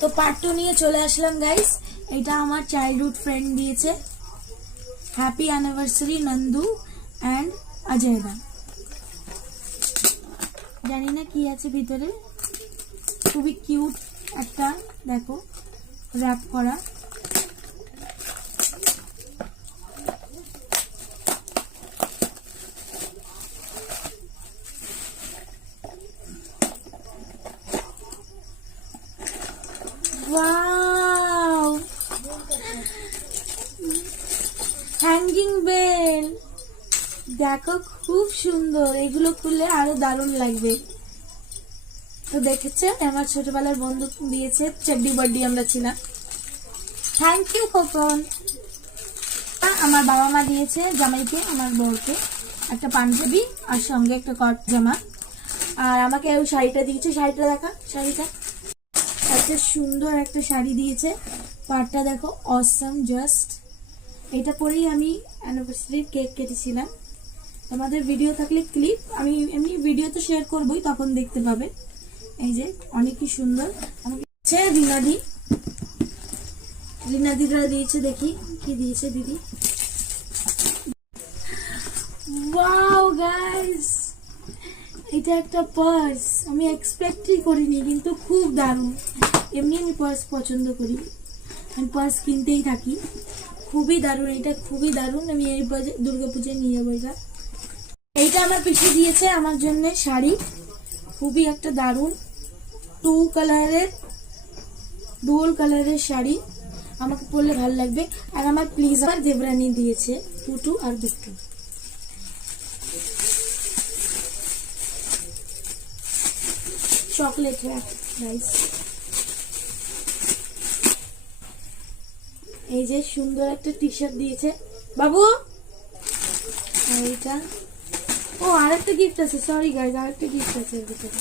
তো পার্ট 2 নিয়ে চলে আসলাম গাইস। এটা আমার চাইল্ডহুড ফ্রেন্ড দিয়েছে। Happy anniversary Nandu and Ajay da. জানি না কি আছে ভিতরে, খুবই কিউট একটা, দেখো র‍্যাপ করা। ওয়াও, হ্যাঙ্গিং বেল, দেখো খুব সুন্দর। এগুলো খুললে আরো দারুণ লাগবে। তো দেখেছে আমার ছোটবেলার বন্ধু দিয়েছে, চাড্ডি বাড্ডি আমরা ছিলাম। Thank you Khokon. আমার বাবা মা দিয়েছে জামাইকে, আমার বউকে একটা পাঞ্জাবি আর সঙ্গে একটা কট জামা। আর আমাকে ওই শাড়িটা দিয়েছে। শাড়িটা দেখা, শাড়িটা এত সুন্দর একটা শাড়ি দিয়েছে। পাড়টা দেখো অসম জাস্ট। এটা পরেই আমি অ্যানিভার্সারির কেক কেটেছিলাম। তোমাদের ভিডিও থাকলে ক্লিপ আমি এমনি ভিডিও তো শেয়ার করবই, তখন দেখতে পাবে। এই যে অনেকই সুন্দর। আমাকে রিনাদিরা দিয়েছে। দেখি কি দিয়েছে দিদি। ওয়াও গাইস, এটা একটা পার্স। আমি এক্সপেক্টই করিনি, কিন্তু খুব দারুণ। এমনি আমি পার্স পছন্দ করি, আমি পার্স কিনতেই থাকি। খুবই দারুণ, এটা খুবই দারুণ। আমি এই দুর্গাপূজায় নিয়ে যাবো এটা। এইটা আমার পিসি দিয়েছে আমার জন্য শাড়ি, খুবই একটা দারুণ ডুয়াল কালারের শাড়ি। আমাকে পরলে ভালো লাগবে। আর আমার প্লিজার দেবরানী দিয়েছে টুটু আর দুটু। Chocolate rice. এই যে সুন্দর একটা টি শার্ট দিয়েছে বাবু। আর এইটা, ও আরেকটা গিফট আছে, সরি গাইজ, আরেকটা গিফট আছে এর ভিতরে।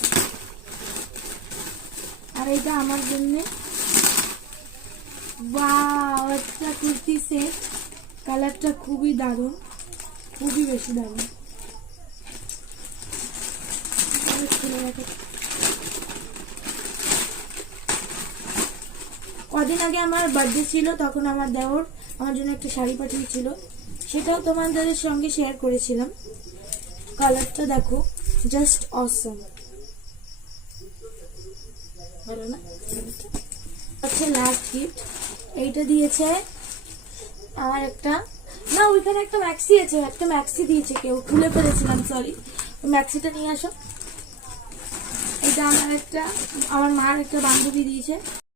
আর এইটা আমার জন্য। ওয়াও, একটা কুর্তি সেট, কালারটা খুবই দারুণ, খুবই বেশি দারুণ। কদিন আগে আমার বার্থডে ছিল, তখন আমার দেওর আমার জন্য একটা শাড়ি পাঠিয়েছিল, সেটাও তোমাদের সঙ্গে শেয়ার করেছিলাম। কালারটা দেখো জাস্ট অসম, ভালো না? আচ্ছা, লাস্ট গিফট এইটা দিয়েছে আমার একটা, না ওইখানে একটা ম্যাক্সি আছে, একটা ম্যাক্সি দিয়েছে কেউ, খুলে ফেলেছিলাম, সরি। ম্যাক্সিটা নিয়ে আসো। এটা আমার মার একটা বান্ধবী দিয়েছে।